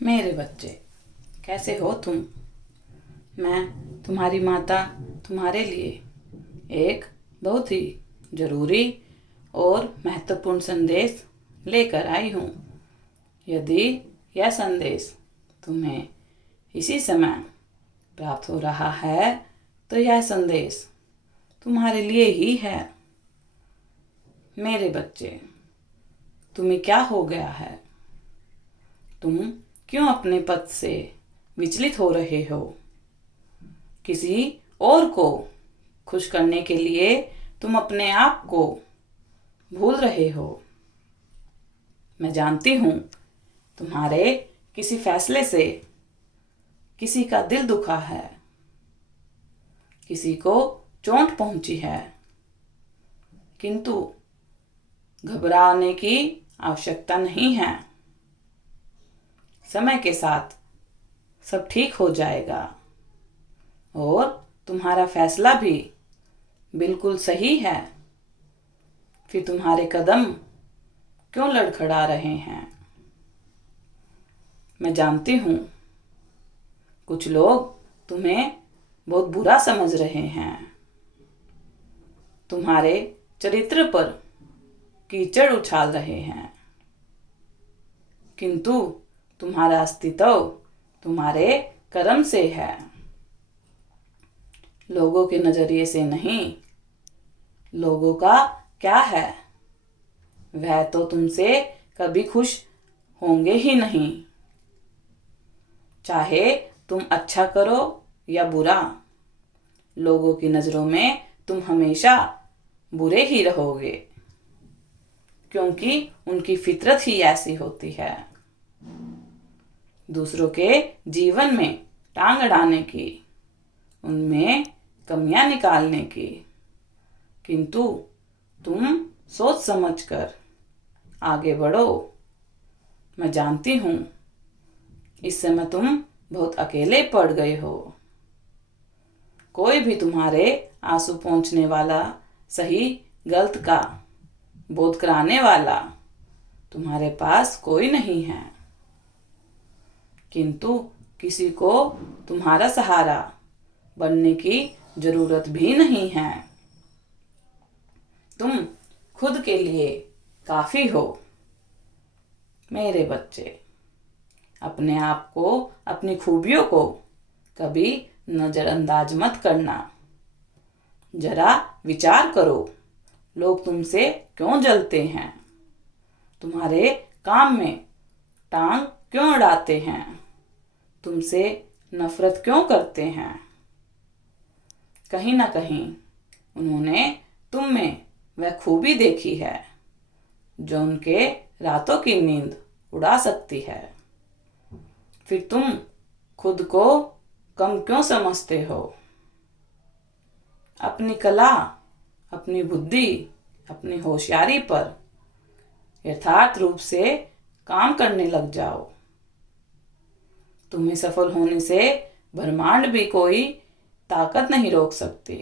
मेरे बच्चे, कैसे हो तुम। मैं तुम्हारी माता तुम्हारे लिए एक बहुत ही ज़रूरी और महत्वपूर्ण संदेश लेकर आई हूँ। यदि यह संदेश तुम्हें इसी समय प्राप्त हो रहा है तो यह संदेश तुम्हारे लिए ही है। मेरे बच्चे, तुम्हें क्या हो गया है? तुम क्यों अपने पद से विचलित हो रहे हो? किसी और को खुश करने के लिए तुम अपने आप को भूल रहे हो। मैं जानती हूँ तुम्हारे किसी फैसले से किसी का दिल दुखा है, किसी को चोट पहुंची है, किंतु घबराने की आवश्यकता नहीं है। समय के साथ सब ठीक हो जाएगा और तुम्हारा फैसला भी बिल्कुल सही है। फिर तुम्हारे कदम क्यों लड़खड़ा रहे हैं? मैं जानती हूँ कुछ लोग तुम्हें बहुत बुरा समझ रहे हैं, तुम्हारे चरित्र पर कीचड़ उछाल रहे हैं, किंतु तुम्हारा अस्तित्व तुम्हारे कर्म से है, लोगों के नजरिए से नहीं। लोगों का क्या है, वह तो तुमसे कभी खुश होंगे ही नहीं। चाहे तुम अच्छा करो या बुरा, लोगों की नजरों में तुम हमेशा बुरे ही रहोगे, क्योंकि उनकी फितरत ही ऐसी होती है, दूसरों के जीवन में टांग अड़ाने की, उनमें कमियां निकालने की। किंतु तुम सोच समझकर आगे बढ़ो। मैं जानती हूँ इस समय तुम बहुत अकेले पड़ गए हो। कोई भी तुम्हारे आंसू पोंछने वाला, सही गलत का बोध कराने वाला तुम्हारे पास कोई नहीं है, किंतु किसी को तुम्हारा सहारा बनने की जरूरत भी नहीं है। तुम खुद के लिए काफी हो। मेरे बच्चे, अपने आप को, अपनी खूबियों को कभी नजरअंदाज मत करना। जरा विचार करो, लोग तुमसे क्यों जलते हैं? तुम्हारे काम में टांग क्यों अड़ाते हैं? तुमसे नफरत क्यों करते हैं? कहीं ना कहीं उन्होंने तुम में वह खूबी देखी है जो उनके रातों की नींद उड़ा सकती है। फिर तुम खुद को कम क्यों समझते हो? अपनी कला, अपनी बुद्धि, अपनी होशियारी पर यथार्थ रूप से काम करने लग जाओ। तुम्हें सफल होने से ब्रह्मांड भी कोई ताकत नहीं रोक सकती,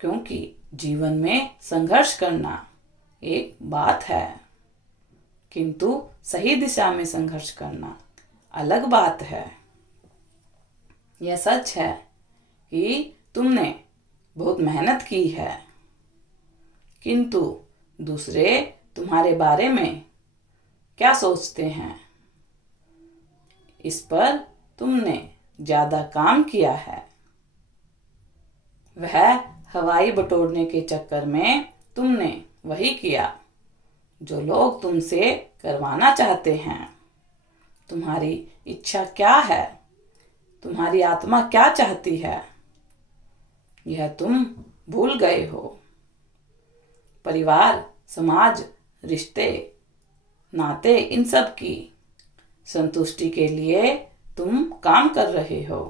क्योंकि जीवन में संघर्ष करना एक बात है, किंतु सही दिशा में संघर्ष करना अलग बात है। यह सच है कि तुमने बहुत मेहनत की है, किंतु दूसरे तुम्हारे बारे में क्या सोचते हैं, इस पर तुमने ज्यादा काम किया है। वह हवाई बटोरने के चक्कर में तुमने वही किया जो लोग तुमसे करवाना चाहते हैं। तुम्हारी इच्छा क्या है, तुम्हारी आत्मा क्या चाहती है, यह तुम भूल गए हो। परिवार, समाज, रिश्ते, नाते, इन सब की संतुष्टि के लिए तुम काम कर रहे हो।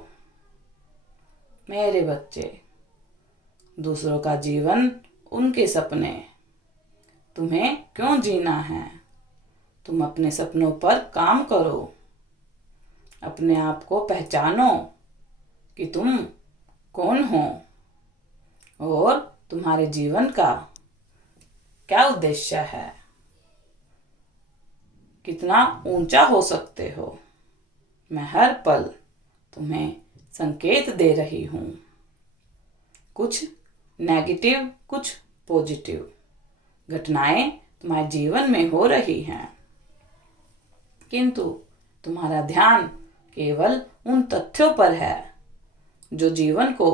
मेरे बच्चे, दूसरों का जीवन, उनके सपने तुम्हें क्यों जीना है? तुम अपने सपनों पर काम करो। अपने आप को पहचानो कि तुम कौन हो और तुम्हारे जीवन का क्या उद्देश्य है। कितना ऊंचा हो सकते हो। मैं हर पल तुम्हें संकेत दे रही हूँ, कुछ नेगेटिव कुछ पॉजिटिव घटनाएं तुम्हारे जीवन में हो रही हैं, किंतु तुम्हारा ध्यान केवल उन तथ्यों पर है जो जीवन को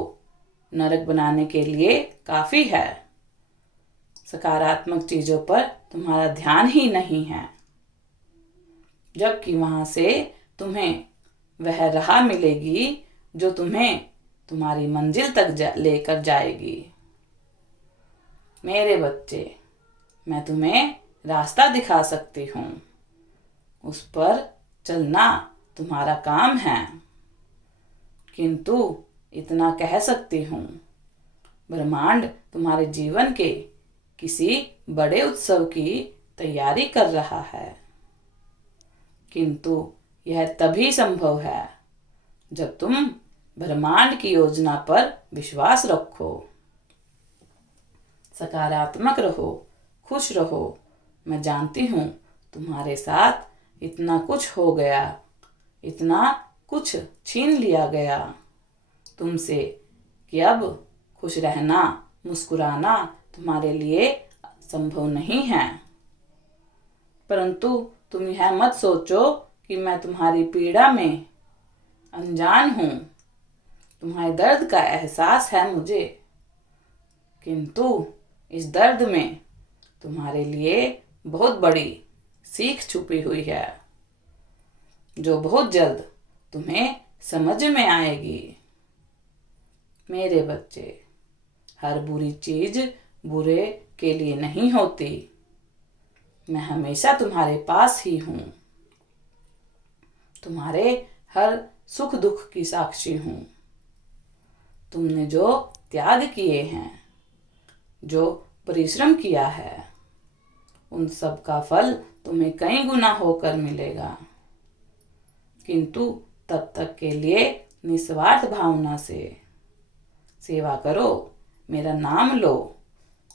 नरक बनाने के लिए काफी है। सकारात्मक चीजों पर तुम्हारा ध्यान ही नहीं है, जबकि वहां से तुम्हें वह राह मिलेगी जो तुम्हें तुम्हारी मंजिल तक लेकर जाएगी। मेरे बच्चे, मैं तुम्हें रास्ता दिखा सकती हूँ, उस पर चलना तुम्हारा काम है। किंतु इतना कह सकती हूँ, ब्रह्मांड तुम्हारे जीवन के किसी बड़े उत्सव की तैयारी कर रहा है, किंतु यह तभी संभव है जब तुम ब्रह्मांड की योजना पर विश्वास रखो। सकारात्मक रहो, खुश रहो। मैं जानती हूँ तुम्हारे साथ इतना कुछ हो गया, इतना कुछ छीन लिया गया तुमसे कि अब खुश रहना, मुस्कुराना तुम्हारे लिए संभव नहीं है। परंतु तुम यह मत सोचो कि मैं तुम्हारी पीड़ा में अनजान हूँ। तुम्हारे दर्द का एहसास है मुझे, किंतु इस दर्द में तुम्हारे लिए बहुत बड़ी सीख छुपी हुई है, जो बहुत जल्द तुम्हें समझ में आएगी। मेरे बच्चे, हर बुरी चीज बुरे के लिए नहीं होती। मैं हमेशा तुम्हारे पास ही हूँ, तुम्हारे हर सुख दुख की साक्षी हूँ। तुमने जो त्याग किए हैं, जो परिश्रम किया है, उन सब का फल तुम्हें कई गुना होकर मिलेगा। किंतु तब तक के लिए निस्वार्थ भावना से सेवा करो, मेरा नाम लो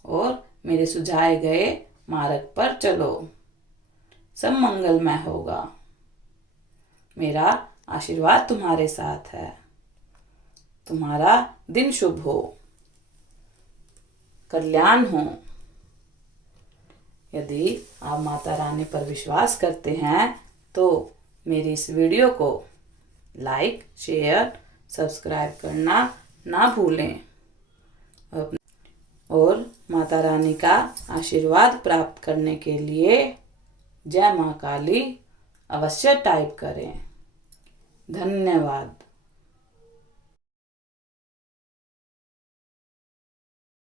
और मेरे सुझाए गए मार्ग पर चलो। सब मंगलमय होगा। मेरा आशीर्वाद तुम्हारे साथ है। तुम्हारा दिन शुभ हो, कल्याण हो। यदि आप माता रानी पर विश्वास करते हैं तो मेरी इस वीडियो को लाइक, शेयर, सब्सक्राइब करना ना भूलें और माता रानी का आशीर्वाद प्राप्त करने के लिए जय मां काली अवश्य टाइप करें। धन्यवाद।